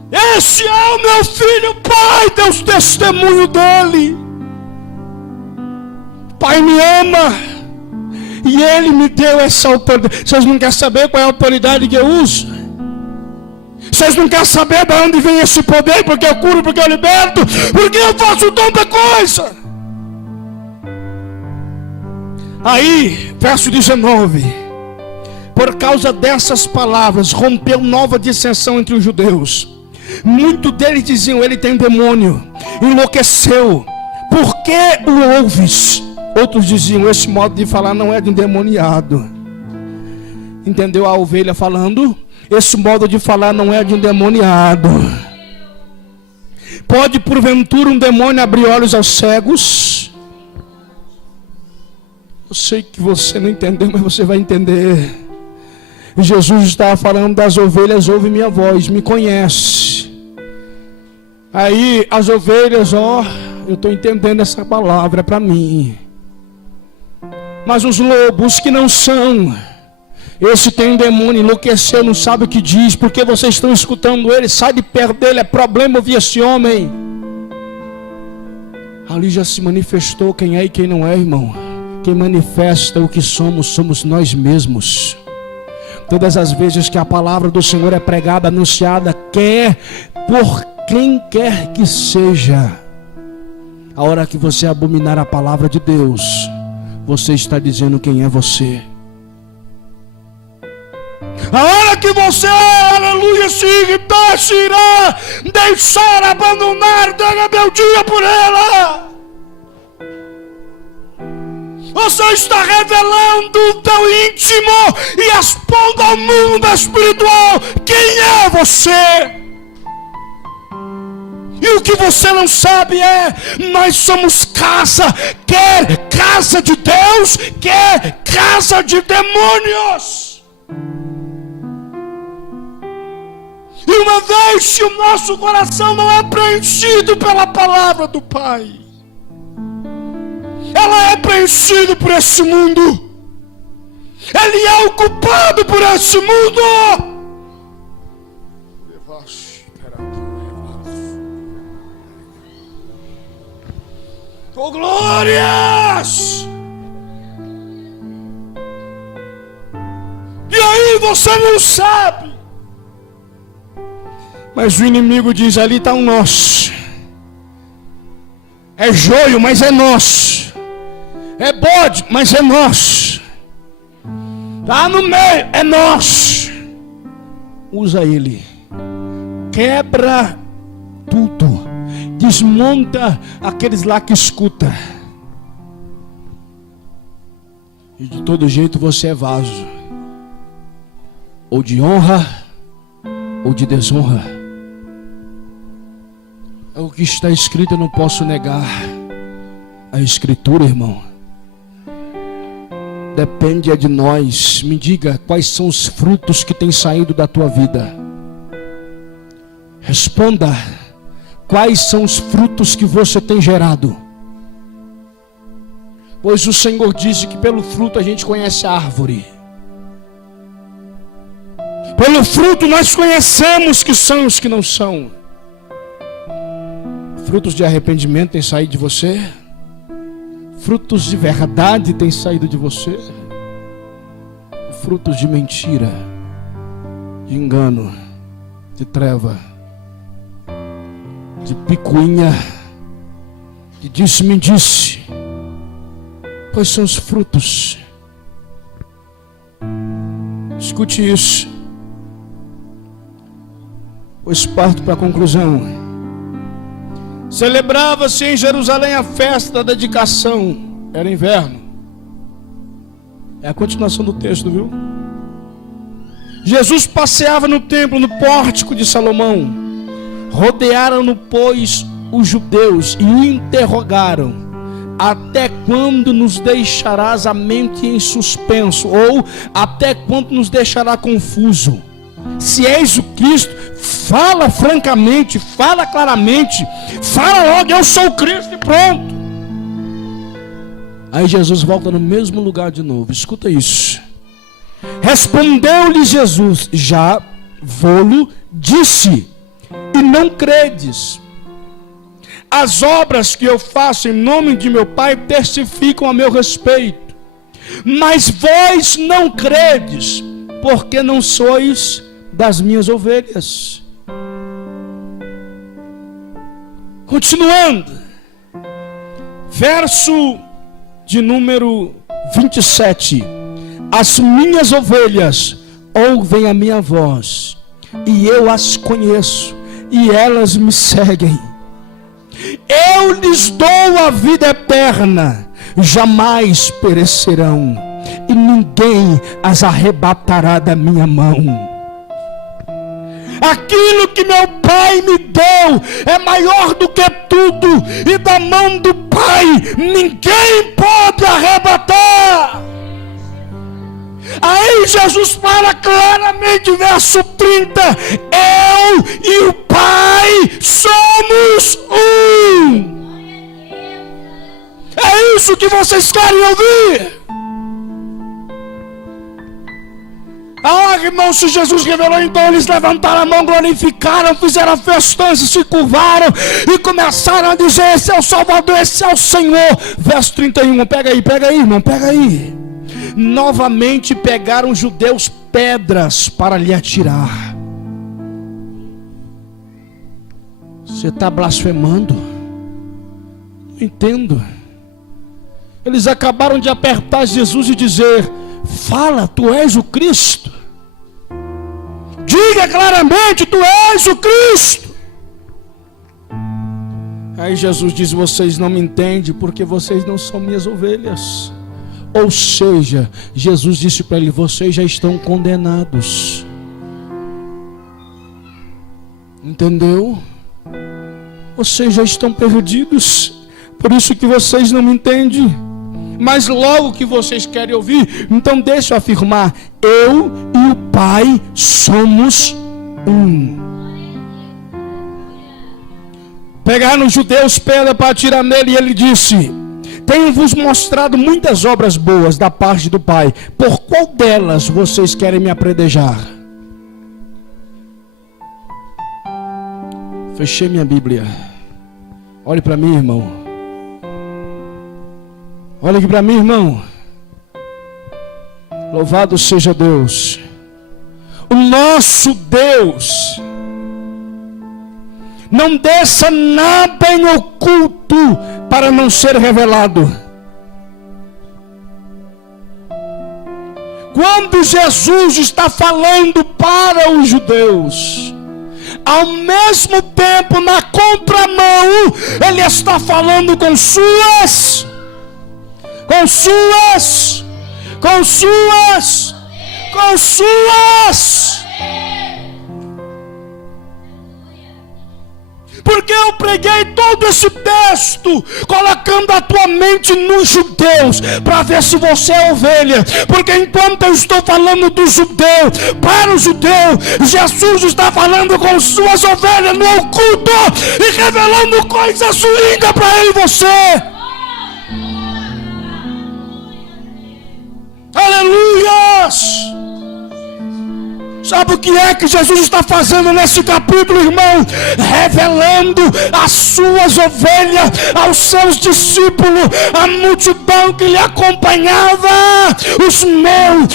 Esse é o meu Filho. Pai, deu testemunho dele. Pai me ama, e ele me deu essa autoridade. Vocês não querem saber qual é a autoridade que eu uso? Vocês não querem saber de onde vem esse poder? Porque eu curo, porque eu liberto, porque eu faço tanta coisa. Aí, verso 19: por causa dessas palavras rompeu nova dissensão entre os judeus. Muitos deles diziam: ele tem demônio, enlouqueceu, por que o ouves? Outros diziam: esse modo de falar não é de endemoniado. Entendeu a ovelha falando? Esse modo de falar não é de endemoniado. Pode porventura um demônio abrir olhos aos cegos? Eu sei que você não entendeu, mas você vai entender. Jesus estava falando das ovelhas: ouve minha voz, me conhece. Aí as ovelhas, eu estou entendendo essa palavra, é para mim. Mas os lobos que não são, esse tem um demônio, enlouqueceu, não sabe o que diz, porque vocês estão escutando ele, sai de perto dele, é problema ouvir esse homem. Ali já se manifestou quem é e quem não é, irmão. Quem manifesta o que somos, somos nós mesmos. Todas as vezes que a palavra do Senhor é pregada, anunciada, por quem quer que seja, a hora que você abominar a palavra de Deus, você está dizendo quem é você. A hora que você, aleluia, se irritar, se irá, deixar, abandonar, dar rebeldia por ela, você está revelando o teu íntimo e expondo ao mundo espiritual quem é você. E o que você não sabe é: nós somos casa, quer casa de Deus, quer casa de demônios. E uma vez que o nosso coração não é preenchido pela palavra do Pai, ela é preenchida por esse mundo. Ele é ocupado por esse mundo. Oh, glórias! E aí você não sabe. Mas o inimigo diz: ali está o nosso. É joio, mas é nosso. É bode, mas é nosso. Está no meio, é nosso. Usa ele. Quebra tudo. Desmonta aqueles lá que escuta. E de todo jeito você é vaso, ou de honra ou de desonra. É o que está escrito, eu não posso negar. A escritura, irmão, depende de nós. Me diga quais são os frutos que têm saído da tua vida. Responda. Quais são os frutos que você tem gerado? Pois o Senhor disse que pelo fruto a gente conhece a árvore. Pelo fruto nós conhecemos que são os que não são. Frutos de arrependimento têm saído de você? Frutos de verdade têm saído de você? Frutos de mentira, de engano, de treva. de picuinha, de disse-me disse. Quais são os frutos? Escute isso, pois parto para a conclusão. Celebrava-se em Jerusalém a festa da dedicação. Era inverno. É a continuação do texto, viu? Jesus passeava no templo, no pórtico de Salomão. Rodearam-no, pois, os judeus e o interrogaram: até quando nos deixarás a mente em suspenso? Ou até quando nos deixará confuso? Se és o Cristo, fala francamente, fala claramente, fala logo: eu sou o Cristo, e pronto. Aí Jesus volta no mesmo lugar de novo. Escuta isso. Respondeu-lhe Jesus: já vô-lo disse, e não credes. As obras que eu faço em nome de meu Pai testificam a meu respeito. Mas vós não credes, porque não sois das minhas ovelhas. Continuando, verso de número 27. As minhas ovelhas ouvem a minha voz, e eu as conheço, e elas me seguem. Eu lhes dou a vida eterna, jamais perecerão, e ninguém as arrebatará da minha mão. Aquilo que meu Pai me deu é maior do que tudo, e da mão do Pai ninguém pode arrebatar. Aí Jesus fala claramente, verso 30: eu e o Pai somos um. É isso que vocês querem ouvir? Ah, irmão, se Jesus revelou, então eles levantaram a mão, glorificaram, fizeram a festança, se curvaram e começaram a dizer: esse é o Salvador, esse é o Senhor. Verso 31, pega aí, irmão, pega aí. Novamente pegaram os judeus pedras para lhe atirar. Você está blasfemando? Não entendo. Eles acabaram de apertar Jesus e dizer: fala, tu és o Cristo. Diga claramente, tu és o Cristo. Aí Jesus diz: vocês não me entendem, porque vocês não são minhas ovelhas. Ou seja, Jesus disse para ele: vocês já estão condenados. Entendeu? Vocês já estão perdidos. Por isso que vocês não me entendem. Mas logo que vocês querem ouvir, então deixa eu afirmar: eu e o Pai somos um. Pegaram os judeus pedra para atirar nele, e ele disse: tenho-vos mostrado muitas obras boas da parte do Pai. Por qual delas vocês querem me apredejar? Fechei minha Bíblia. Olhe para mim, irmão. Olha aqui para mim, irmão. Louvado seja Deus. O nosso Deus não deixa nada em oculto para não ser revelado. Quando Jesus está falando para os judeus, ao mesmo tempo, na contramão, ele está falando com suas. Porque eu preguei todo esse texto colocando a tua mente nos judeus, para ver se você é ovelha. Porque enquanto eu estou falando do judeu para o judeu, Jesus está falando com suas ovelhas no oculto e revelando coisas lindas para ele e você. Aleluias! Sabe o que é que Jesus está fazendo nesse capítulo, irmão? Revelando as suas ovelhas aos seus discípulos, a multidão que lhe acompanhava. Os meus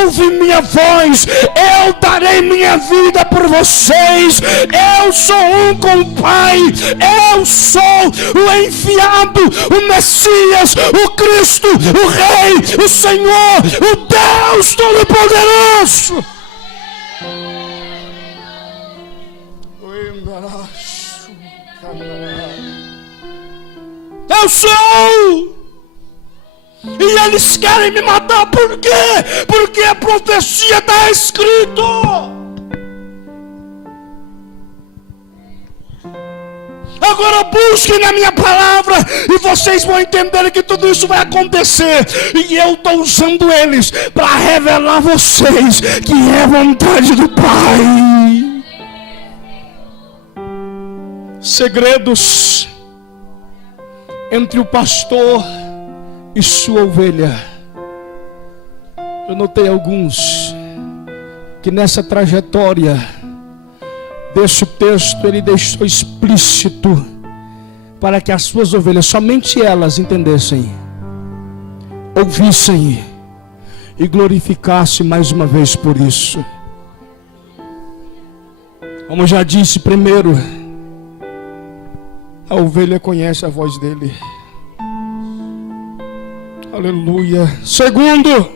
ouvem minha voz, eu darei minha vida por vocês. Eu sou um com o Pai, eu sou o enviado, o Messias, o Cristo, o Rei, o Senhor, o Deus Todo-Poderoso. Eu sou. E eles querem me matar. Por quê? Porque a profecia está escrito. Agora busquem na minha palavra e vocês vão entender que tudo isso vai acontecer. E eu estou usando eles para revelar a vocês que é a vontade do Pai. Segredos entre o pastor e sua ovelha. Eu notei alguns que nessa trajetória desse texto ele deixou explícito para que as suas ovelhas, somente elas entendessem, ouvissem e glorificassem mais uma vez por isso. Como já disse, primeiro, a ovelha conhece a voz dele. Aleluia. Segundo,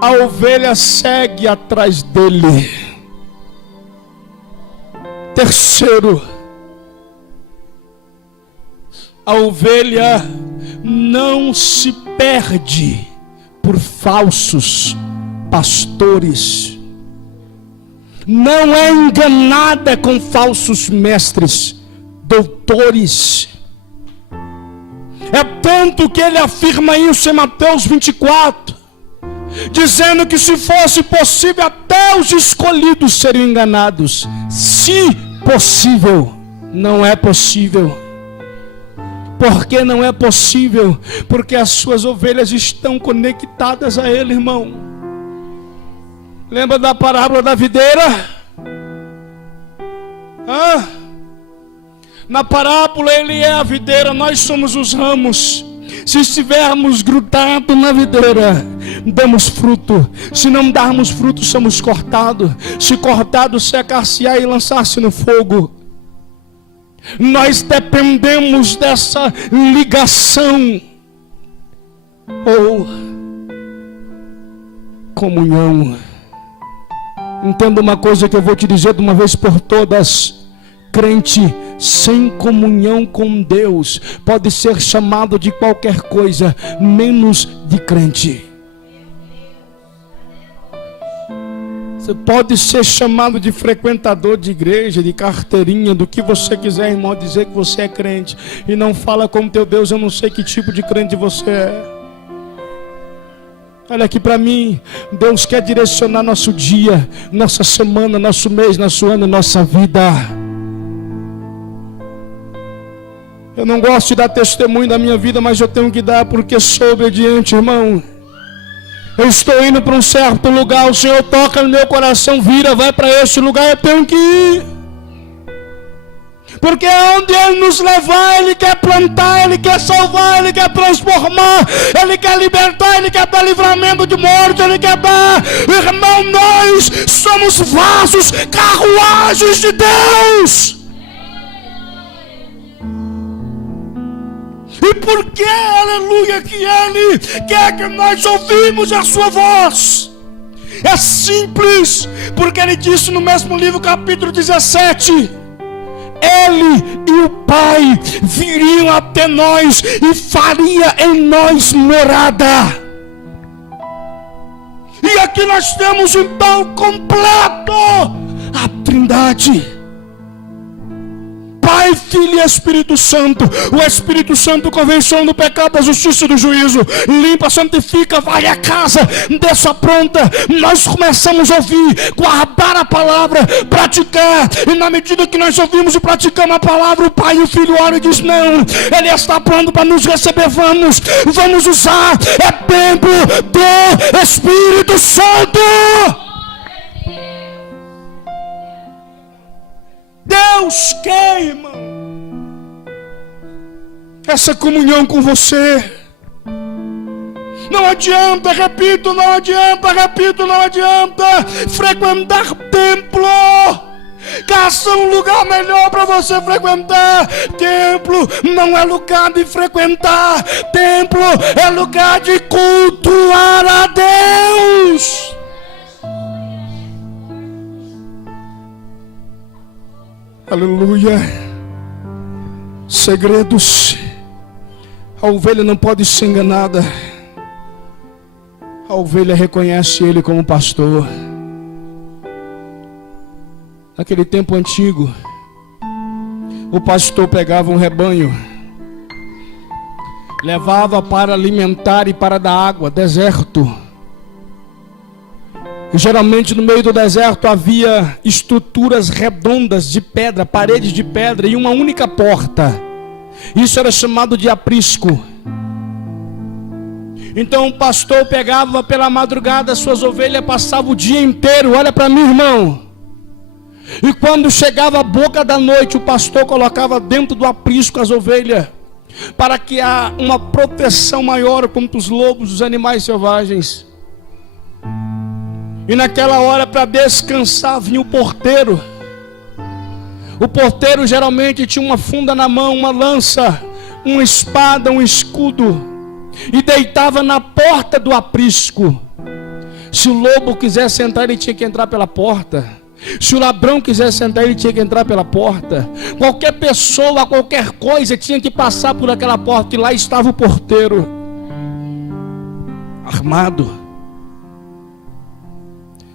a ovelha segue atrás dele. Terceiro, a ovelha não se perde por falsos pastores. Não é enganada com falsos mestres, doutores. É tanto que ele afirma isso em Mateus 24, dizendo que se fosse possível até os escolhidos seriam enganados. Se possível, não é possível. Por que não é possível? Porque as suas ovelhas estão conectadas a ele, irmão. Lembra da parábola da videira? Na parábola ele é a videira, nós somos os ramos. Se estivermos grudados na videira, damos fruto. Se não darmos fruto, somos cortados. Se cortados, secar-se-á e lançar-se no fogo. Nós dependemos dessa ligação ou comunhão. Entenda uma coisa que eu vou te dizer de uma vez por todas. Crente sem comunhão com Deus pode ser chamado de qualquer coisa, menos de crente. Você pode ser chamado de frequentador de igreja, de carteirinha, do que você quiser, irmão, dizer que você é crente e não fala como teu Deus. Eu não sei que tipo de crente você é. Olha aqui para mim, Deus quer direcionar nosso dia, nossa semana, nosso mês, nosso ano, nossa vida. Eu não gosto de dar testemunho da minha vida, mas eu tenho que dar porque sou obediente, irmão. Eu estou indo para um certo lugar, o Senhor toca no meu coração, vira, vai para esse lugar, eu tenho que ir. Porque onde Ele nos levar, Ele quer plantar, Ele quer salvar, Ele quer transformar, Ele quer libertar, Ele quer dar livramento de morte, Ele quer dar. Irmão, nós somos vasos, carruagens de Deus. E por que, aleluia, que Ele quer que nós ouvimos a sua voz? É simples, porque Ele disse no mesmo livro, capítulo 17, Ele e o Pai viriam até nós e faria em nós morada. E aqui nós temos então completo a Trindade. Pai, Filho e Espírito Santo. O Espírito Santo convencendo do pecado, da justiça e do juízo. Limpa, santifica, vai à casa, deixa pronta. Nós começamos a ouvir, guardar a palavra, praticar. E na medida que nós ouvimos e praticamos a palavra, o Pai e o Filho olham e diz: não, Ele está pronto para nos receber. Vamos usar. É templo do Espírito Santo. Deus quer, irmão, essa comunhão com você. Não adianta, repito, não adianta frequentar templo. Caça um lugar melhor para você frequentar. Templo não é lugar de frequentar. Templo é lugar de cultuar a Deus. Aleluia. Segredos. A ovelha não pode ser enganada. A ovelha reconhece ele como pastor. Naquele tempo antigo, o pastor pegava um rebanho, levava para alimentar e para dar água, deserto. E geralmente no meio do deserto havia estruturas redondas de pedra, paredes de pedra e uma única porta. Isso era chamado de aprisco. Então o pastor pegava pela madrugada as suas ovelhas, passava o dia inteiro, olha para mim, irmão. E quando chegava a boca da noite, o pastor colocava dentro do aprisco as ovelhas, para que há uma proteção maior contra os lobos, os animais selvagens. E naquela hora, para descansar, vinha o porteiro. O porteiro geralmente tinha uma funda na mão, uma lança, uma espada, um escudo, e deitava na porta do aprisco. Se o lobo quisesse entrar, ele tinha que entrar pela porta. Se o ladrão quisesse entrar, ele tinha que entrar pela porta. Qualquer pessoa, qualquer coisa tinha que passar por aquela porta. E lá estava o porteiro, armado.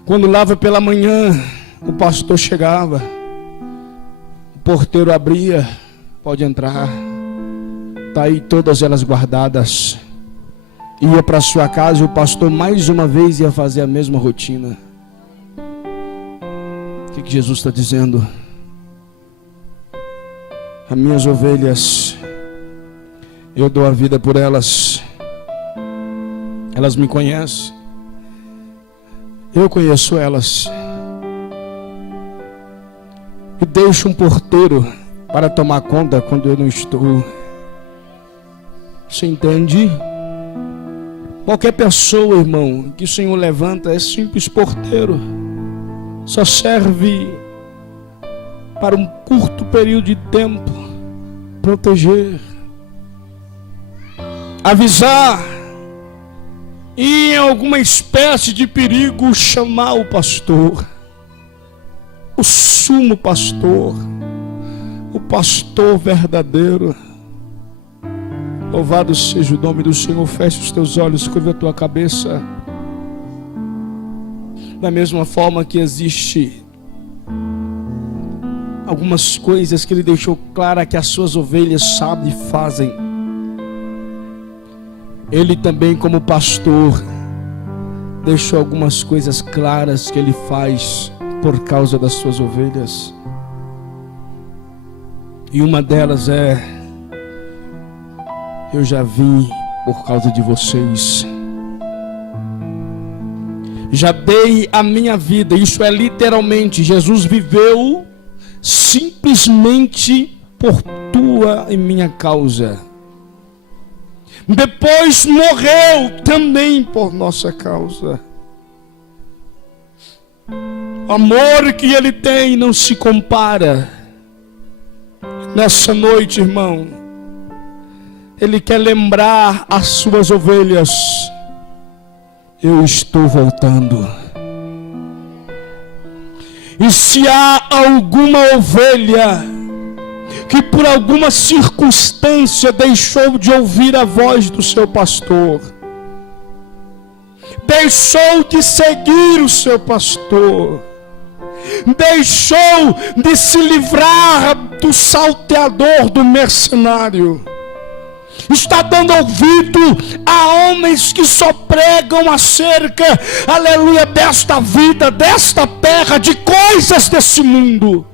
Quando lá pela manhã, o pastor chegava, o porteiro abria, pode entrar. Está aí todas elas guardadas. Ia para sua casa e o pastor mais uma vez ia fazer a mesma rotina. O que Jesus está dizendo? As minhas ovelhas, eu dou a vida por elas. Elas me conhecem. Eu conheço elas. E deixo um porteiro para tomar conta quando eu não estou. Você entende? Qualquer pessoa, irmão, que o Senhor levanta é simples porteiro. Só serve para um curto período de tempo. Proteger, avisar, e em alguma espécie de perigo chamar o pastor, o sumo pastor, o pastor verdadeiro. Louvado seja o nome do Senhor. Feche os teus olhos, curva a tua cabeça. Da mesma forma que existe algumas coisas que Ele deixou clara que as suas ovelhas sabem e fazem, Ele também, como pastor, deixou algumas coisas claras que Ele faz por causa das suas ovelhas. E uma delas é: eu já vim por causa de vocês. Já dei a minha vida. Isso é literalmente, Jesus viveu simplesmente por tua e minha causa. Depois morreu também por nossa causa. O amor que Ele tem não se compara. Nessa noite, irmão, Ele quer lembrar as suas ovelhas: eu estou voltando. E se há alguma ovelha que por alguma circunstância deixou de ouvir a voz do seu pastor, deixou de seguir o seu pastor, deixou de se livrar do salteador, do mercenário, está dando ouvido a homens que só pregam acerca, aleluia, desta vida, desta terra, de coisas desse mundo,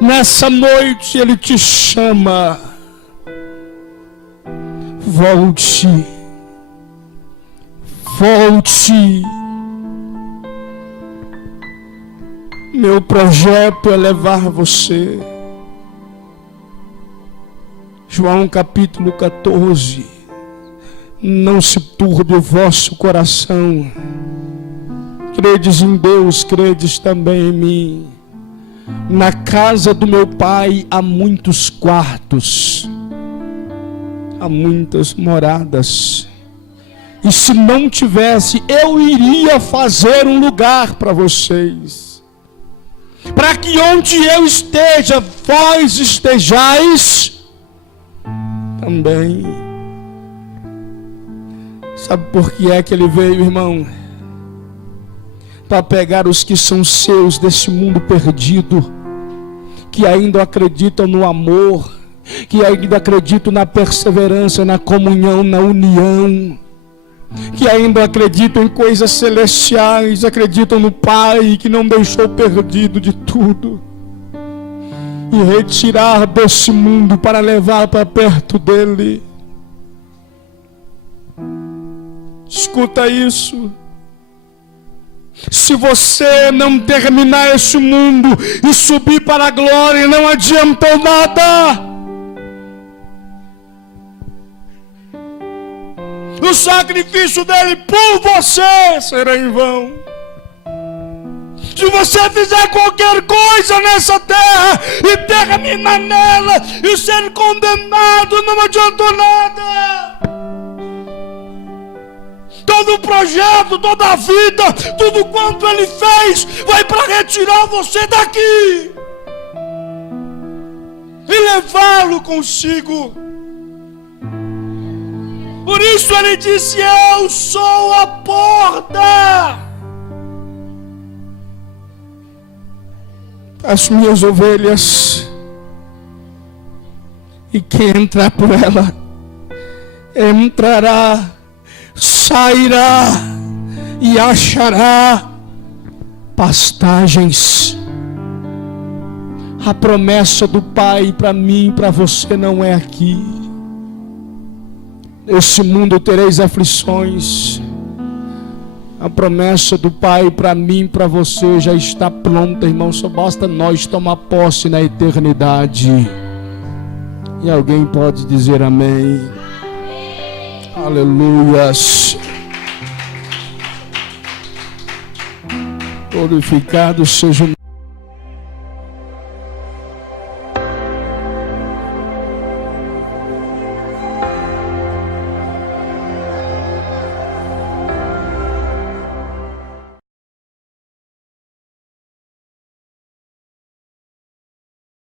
nessa noite Ele te chama: volte, volte. Meu projeto é levar você. João capítulo 14. Não se turbe o vosso coração. Credes em Deus, credes também em mim. Na casa do meu pai há muitos quartos, há muitas moradas. E se não tivesse, eu iria fazer um lugar para vocês, para que onde eu esteja, vós estejais também. Sabe por que é que ele veio, irmão? Para pegar os que são seus desse mundo perdido, que ainda acreditam no amor, que ainda acreditam na perseverança, na comunhão, na união, que ainda acreditam em coisas celestiais, acreditam no Pai que não deixou perdido de tudo, e retirar desse mundo para levar para perto dele. Escuta isso. Se você não terminar esse mundo e subir para a glória, não adiantou nada. O sacrifício dele por você será em vão. Se você fizer qualquer coisa nessa terra e terminar nela e ser condenado, não adiantou nada. Todo o projeto, toda a vida, tudo quanto ele fez, vai para retirar você daqui e levá-lo consigo. Por isso ele disse: eu sou a porta. As minhas ovelhas, e quem entrar por ela, entrará, sairá e achará pastagens. A promessa do Pai para mim e para você não é aqui. Nesse mundo tereis aflições. A promessa do Pai para mim e para você já está pronta, irmão. Só basta nós tomar posse na eternidade. E alguém pode dizer amém? Aleluias. Glorificado seja o